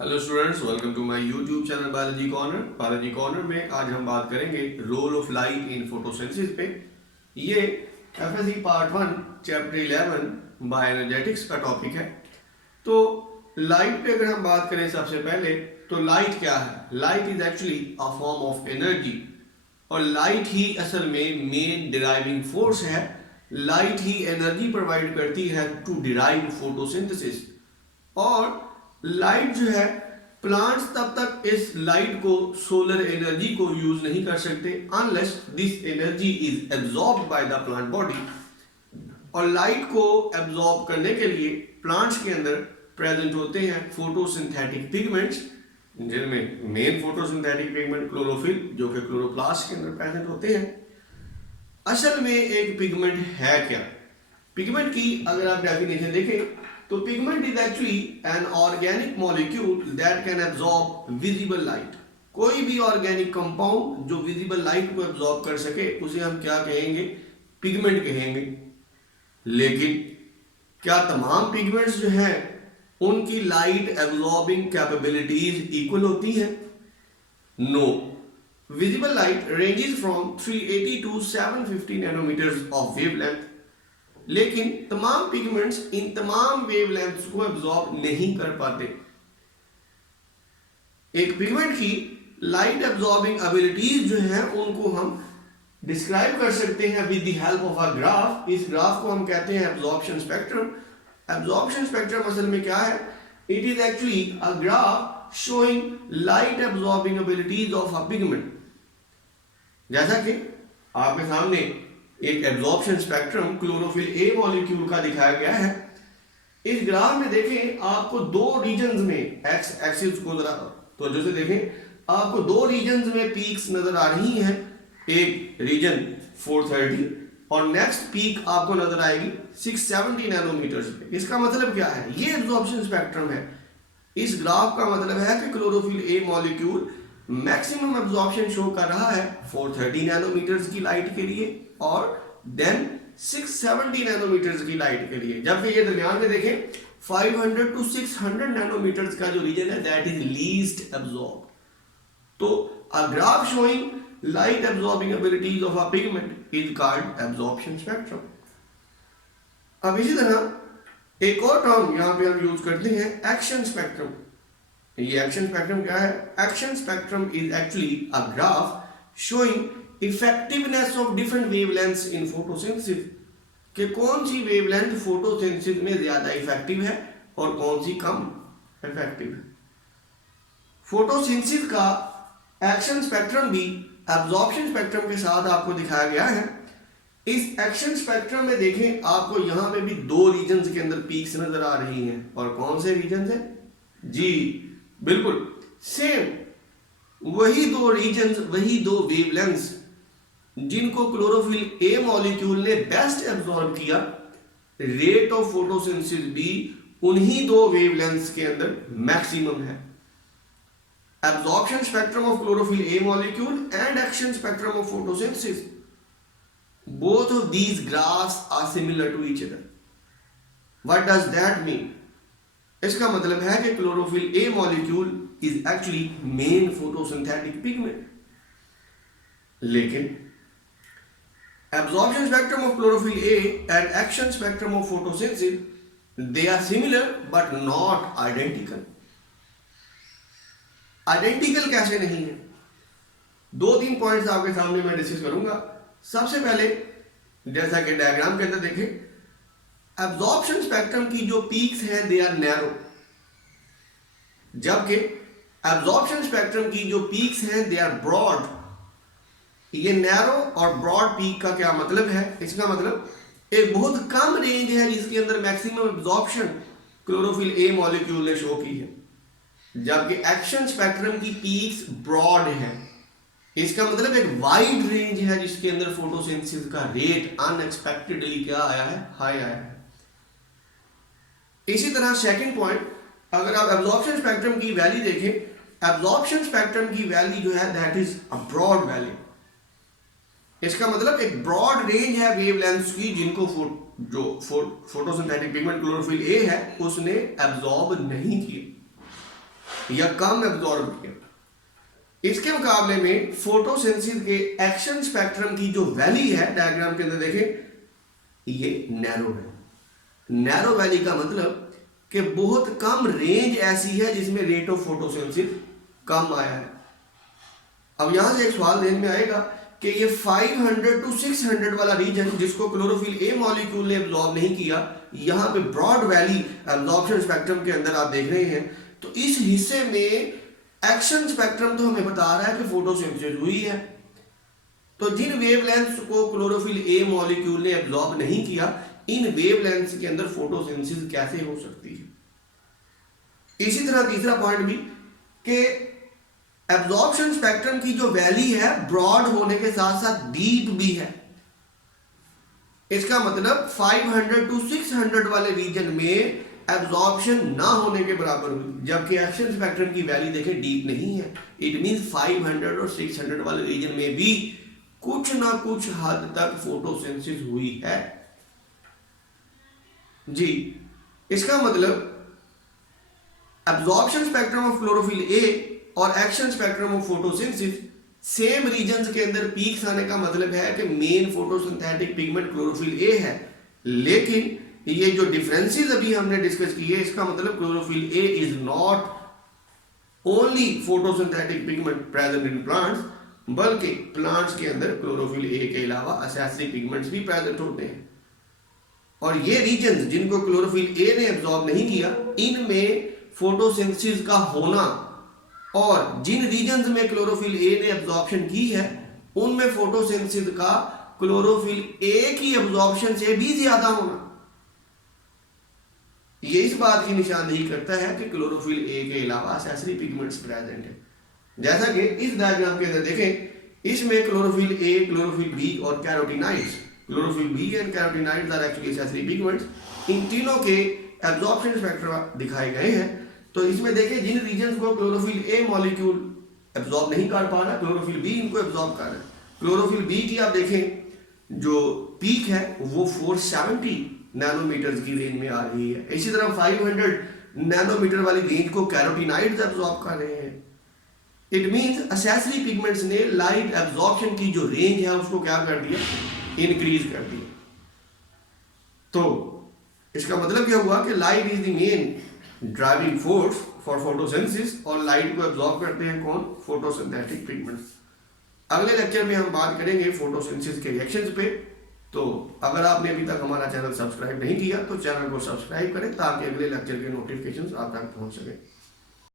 Hello students, welcome to my YouTube channel biology corner. Biology corner में आज हम बात करेंगे role of light in photosynthesis पे। ये एफएससी पार्ट 1 चैप्टर 11 बायोएनर्जेटिक्स का टॉपिक है। तो लाइट पे अगर हम बात करें सबसे पहले, तो लाइट क्या है? Light is actually a form of energy, और लाइट ही असल में मेन डिराइविंग फोर्स है। लाइट ही एनर्जी प्रोवाइड करती है टू डिराइव फोटोसिंथेसिस। और लाइट जो है, प्लांट्स तब तक इस लाइट को, सोलर एनर्जी को यूज नहीं कर सकते unless this energy is absorbed by the plant body. और लाइट को एब्जॉर्ब करने के लिए प्लांट्स के अंदर प्रेजेंट होते हैं फोटोसिंथेटिक पिगमेंट्स, जिनमें मेन फोटोसिंथेटिक पिगमेंट क्लोरोफिल, जो कि क्लोरोप्लास्ट के अंदर प्रेजेंट होते हैं। असल में एक पिगमेंट है क्या? पिगमेंट की अगर आप डेफिनेशन देखें तो pigment is actually an organic molecule that can absorb visible light. कोई भी ऑर्गेनिक कंपाउंड जो विजिबल लाइट को एब्जॉर्ब कर सके उसे हम क्या कहेंगे? पिगमेंट कहेंगे। लेकिन क्या तमाम पिगमेंट्स जो हैं उनकी लाइट एब्जॉर्बिंग कैपेबिलिटीज इक्वल होती हैं? No. Visible light ranges from 380 to 750 nanometres of wavelength, लेकिन तमाम पिगमेंट्स इन तमाम वेवलेंथ्स को एब्जॉर्ब नहीं कर पाते। एक पिगमेंट की लाइट एब्जॉर्बिंग एबिलिटीज जो हैं उनको हम डिस्क्राइब कर सकते हैं with the help of a graph. इस ग्राफ को हम कहते हैं एब्जॉर्प्शन स्पेक्ट्रम। एब्जॉर्प्शन स्पेक्ट्रम असल में क्या है? It is actually a graph showing light absorbing abilities of a pigment. जैसा कि आपके सामने एक absorption spectrum chlorophyll A molecule का दिखाया गया है। इस ग्राफ में देखें, आपको दो रीजन्स में एक्स एक्सिस को जरा तो जैसे देखें, आपको दो रीजन्स में पीक्स नजर आ रही हैं। एक रीजन 430 और नेक्स्ट पीक आपको नजर आएगी 670 नैनोमीटर्स पे। इसका मतलब क्या है? ये एब्जॉर्प्शन स्पेक्ट्रम है। इस ग्राफ का मतलब है कि chlorophyll A molecule maximum absorption show कर रहा है 430 नैनोमीटर्स की लाइट के लिए और देन 670 नैनोमीटर्स की लाइट के लिए। जबकि ये दरमियान में देखें 500 टू 600 नैनोमीटर्स का जो रीजन है दैट इज लीस्ट एब्जॉर्ब। तो a graph showing light absorbing abilities of a pigment is called absorption spectrum. अब इसी तरह एक और टर्म यहां पे हम यूज करते हैं, एक्शन स्पेक्ट्रम। ये एक्शन स्पेक्ट्रम क्या है? Action spectrum is actually a graph showing effectiveness of different wavelengths in photosynthesis, कि कौन सी वेवलेंथ फोटोसिंथेसिस में ज्यादा इफेक्टिव है और कौन सी कम इफेक्टिव है। फोटोसिंथेसिस का एक्शन स्पेक्ट्रम भी एब्जॉर्प्शन स्पेक्ट्रम के साथ आपको दिखाया गया है। इस एक्शन स्पेक्ट्रम में देखें, आपको यहां पे भी दो रीजन्स के अंदर पीक्स नजर आ रही हैं। और कौन से रीजन्स हैं? जी बिल्कुल सेम वही दो रीजन्स, वही दो वेवलेंथ्स जिनको क्लोरोफिल ए मॉलिक्यूल ने बेस्ट एब्जॉर्ब किया। रेट ऑफ फोटोसिंथेसिस भी उन्हीं दो वेवलेंथ्स के अंदर मैक्सिमम है। Absorption spectrum of chlorophyll A molecule and action spectrum of photosynthesis, both of these graphs are similar to each other. What does that mean? इसका मतलब है कि chlorophyll A molecule is actually main photosynthetic pigment. लेकिन absorption spectrum of chlorophyll A and action spectrum of photosynthesis, they are similar but not identical. Identical कैसे नहीं है? दो तीन पॉइंट्स आपके सामने मैं डिस्कस करूंगा। सबसे पहले, जैसा कि डायग्राम के अंदर देखें, एब्जॉर्प्शन स्पेक्ट्रम की जो पीक्स हैं दे आर नैरो, जबकि एब्जॉर्प्शन स्पेक्ट्रम की जो पीक्स हैं दे आर ब्रॉड। ये नैरो और ब्रॉड पीक का क्या मतलब है? इसका मतलब एक बहुत कम रेंज है जिसके अंदर maximum absorption chlorophyll A molecule ने शो की है, जबकि एक्शन स्पेक्ट्रम की पीक्स ब्रॉड है। इसका मतलब एक वाइड रेंज है जिसके अंदर फोटोसिंथेसिस का रेट अनएक्सपेक्टेडली क्या आया है? हाई आया है। इसी तरह सेकंड पॉइंट, अगर आप एब्जॉर्प्शन स्पेक्ट्रम की वैल्यू देखें, एब्जॉर्प्शन स्पेक्ट्रम की वैल्यू जो है that is a broad value. इसका मतलब एक ब्रॉड रेंज है वेवलेंथ्स की जिनको जो फोटोसिंथेटिक पिगमेंट क्लोरोफिल ए है उसने एब्जॉर्ब नहीं किए। या कम एब्जॉर्ब किया। इसके मुकाबले में फोटोसिंथेसिस के एक्शन स्पेक्ट्रम की जो वैली है, डायग्राम के अंदर देखें, ये नैरो है। नैरो वैली का मतलब कि बहुत कम रेंज ऐसी है जिसमें रेट ऑफ फोटोसिंथेसिस कम आया है। अब यहां से एक सवाल ध्यान में आएगा कि ये 500 to 600 वाला रीजन जिसको क्लोरोफिल ए मॉलिक्यूल ने एब्जॉर्ब नहीं किया, यहाँ पे ब्रॉड वैली एब्जॉर्प्शन स्पेक्ट्रम के अंदर आप देख रहे हैं, तो इस हिस्से में एक्शन स्पेक्ट्रम तो हमें बता रहा है कि फोटोसिंथेसिस हुई है। तो जिन वेवलेंथ्स को क्लोरोफिल ए मॉलिक्यूल ने एब्जॉर्ब नहीं किया, इन वेवलेंथ्स के अंदर फोटोसिंथेसिस कैसे हो सकती है। इसी तरह तीसरा पॉइंट भी कि एब्जॉर्प्शन स्पेक्ट्रम की जो वैली है ब्रॉड होने के साथ साथ डीप भी है। इसका मतलब 500 to 600 वाले रीजन में एब्जॉर्प्शन ना होने के बराबर हुई, जबकि एक्शन स्पेक्ट्रम की वैली देखें डीप नहीं है। इट मींस 500 और 600 वाले रीजन में भी कुछ ना कुछ हद तक फोटोसिंथेसिस हुई है जी। इसका मतलब absorption spectrum of chlorophyll a और action spectrum of photosynthesis same regions के अंदर पीक्स आने का मतलब है कि main photosynthetic pigment chlorophyll a है, लेकिन ये जो डिफरेंसेस अभी हमने डिस्कस किए, इसका मतलब chlorophyll A is not only photosynthetic pigment present in plants, बल्कि प्लांट्स के अंदर क्लोरोफिल ए के अलावा एसेसरी पिगमेंट्स भी प्रेजेंट होते हैं। और ये रीजन्स जिनको क्लोरोफिल ए ने एब्जॉर्ब नहीं किया, इनमें फोटोसिंथेसिस का होना, और जिन रीजन्स में क्लोरोफिल ए ने एब्जॉर्प्शन की है उनमें फोटोसिंथेसिस का क्लोरोफिल ए की एब्जॉर्प्शन से भी ज्यादा होना, ये इस बात की निशानदेही करता है कि क्लोरोफिल ए के अलावा एसेसरी पिगमेंट्स प्रेजेंट है। जैसा कि इस डायग्राम के अंदर देखें, इसमें क्लोरोफिल ए, क्लोरोफिल बी और carotenoids, chlorophyll B and carotenoids are actually accessory pigments, इन तीनों के एब्जॉर्प्शन स्पेक्ट्रम दिखाए गए हैं। तो इसमें देखिए जिन रीजन्स को क्लोरोफिल ए मॉलिक्यूल एब्जॉर्ब नहीं कर पा रहा, क्लोरोफिल बी इनको एब्जॉर्ब कर रहा है। क्लोरोफिल बी की आप देखें जो पीक है वो 470 नैनोमीटर की रेंज में आ रही है। इसी तरह 500 नैनोमीटर वाली रेंज को कैरोटीनॉइड्स एब्जॉर्ब कर रहे हैं। इट मींस एसेसरी पिगमेंट्स ने लाइट एब्जॉर्प्शन की जो रेंज है उसको क्या कर दिया, इंक्रीज कर दिया। तो इसका मतलब क्या हुआ कि light is the main driving force for photosynthesis, और लाइट को एब्जॉर्ब करते हैं कौन, फोटोसिंथेटिक पिगमेंट्स। अगले लेक्चर में हम बात करेंगे फोटोसिंथेसिस के रिएक्शंस पे। तो अगर आपने अभी तक हमारा चैनल सब्सक्राइब नहीं किया तो चैनल को सब्सक्राइब करें ताकि अगले लेक्चर के नोटिफिकेशंस आप तक पहुंच सके।